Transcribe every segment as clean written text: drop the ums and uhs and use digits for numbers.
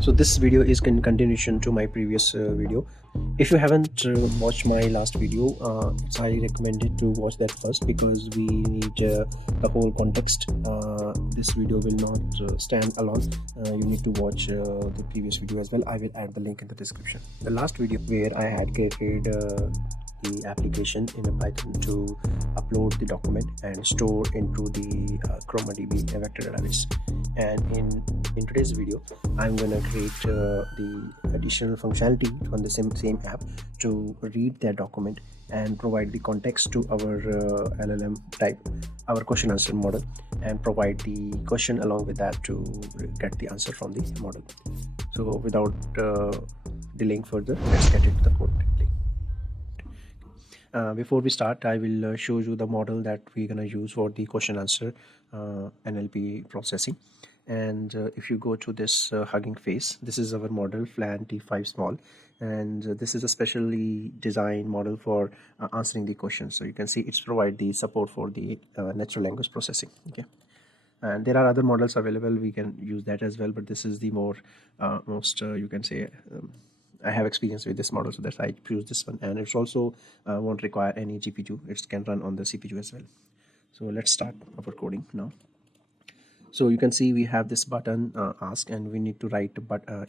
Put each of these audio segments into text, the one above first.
So this video is in continuation to my previous video. If you haven't watched my last video, it's highly recommended to watch that first, because we need the whole context. This video will not stand alone. You need to watch the previous video as well. I will add the link in the description. The last video where I had created the application in a Python to upload the document and store into the ChromaDB vector database. And in today's video, I'm gonna create the additional functionality on the same app to read that document and provide the context to our LLM type, our question answer model, and provide the question along with that to get the answer from the model. So without delaying further, let's get into the code quickly. Before we start, I will show you the model that we're gonna use for the question answer NLP processing. And if you go to this Hugging Face, this is our model flan T5 small, and this is a specially designed model for answering the questions. So you can see it's provide the support for the natural language processing. Okay, and there are other models available, we can use that as well, but this is the most you can say I have experience with this model, so that's why I choose this one. And it's also won't require any GPU, it can run on the CPU as well. So let's start our coding now. So you can see we have this button ask, and we need to write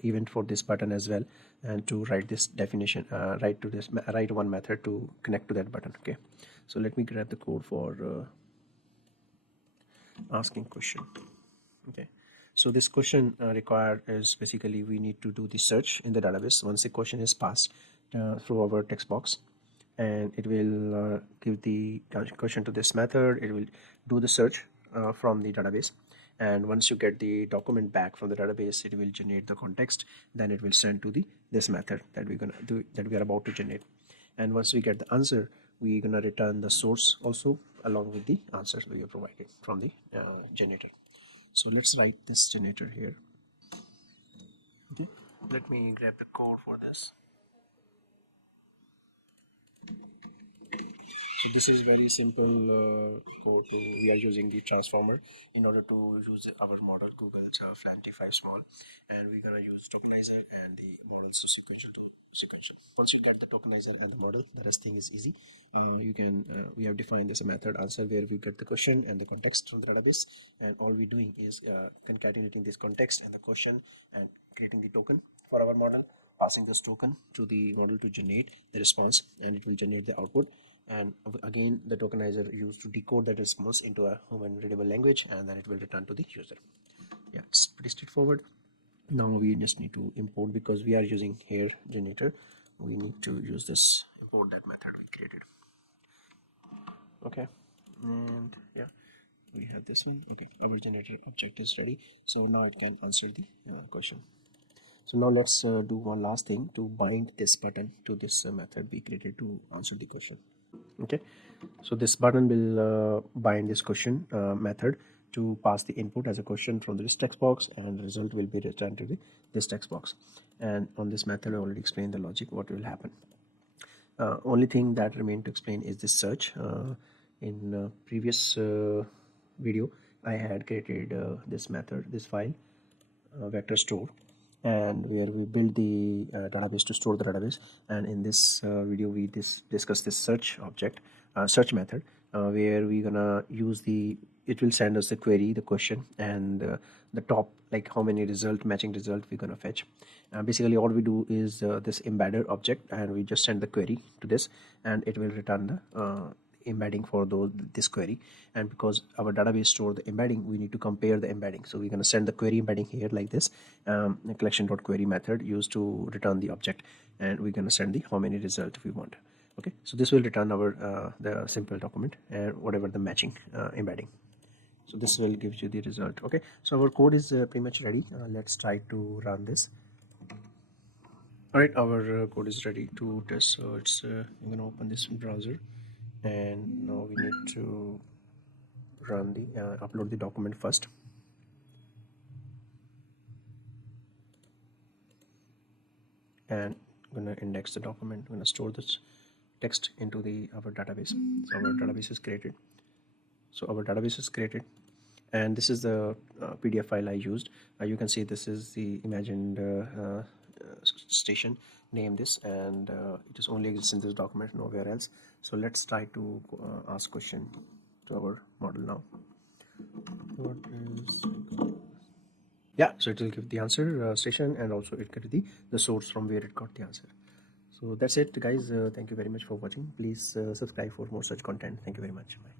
event for this button as well, and to write this definition, write one method to connect to that button. Okay, so let me grab the code for asking question. Okay, so this question required is basically we need to do the search in the database. Once the question is passed through our text box, and it will give the question to this method, it will do the search from the database. And once you get the document back from the database, it will generate the context, then it will send to this method that we are about to generate. And once we get the answer, we're gonna return the source also along with the answers we have provided from the generator. So let's write this generator here. Okay, let me grab the code for this. So this is very simple code. We are using the transformer in order to use our model Google's flan T5 small, and we're gonna use tokenizer and the model sequential to sequential. Once you get the tokenizer and the model, the rest thing is easy. We have defined this a method answer where we get the question and the context from the database, and all we're doing is concatenating this context and the question and creating the token for our model, passing this token to the model to generate the response, and it will generate the output. And again, the tokenizer used to decode that response into a human readable language, and then it will return to the user. Yeah, it's pretty straightforward. Now we just need to import, because we are using here generator, we need to use this import that method we created. Okay, and yeah, we have this one. Okay, our generator object is ready, so now it can answer the question. So now let's do one last thing to bind this button to this method we created to answer the question. Okay, so this button will bind this question method to pass the input as a question from this text box, and the result will be returned to this text box. And on this method I already explained the logic what will happen. Only thing that remains to explain is this search. In previous video I had created this method, this file vector store, and where we build the database to store the database. And in this video we discuss this search object, search method, where we're gonna use it will send us the query, the question, and the top, like how many matching result we're gonna fetch. Basically all we do is this embedder object, and we just send the query to this, and it will return the embedding for this query. And because our database store the embedding, we need to compare the embedding, so we're going to send the query embedding here like this, collection.query method used to return the object, and we're going to send the how many result we want. Okay, so this will return our the simple document and whatever the matching embedding. So this will give you the result. Okay, so our code is pretty much ready. Let's try to run this. All right, our code is ready to test. So it's I'm going to open this browser, and now we need to run the upload the document first. And I'm going to index the document. I'm going to store this text into our database. So our database is created. And this is the PDF file I used. You can see this is the imagined station. Name this, and it is only exists in this document, nowhere else. So let's try to ask question to our model now. What is, yeah, so it will give the answer station, and also it get the source from where it got the answer. So that's it, guys. Thank you very much for watching. Please subscribe for more such content. Thank you very much. Bye.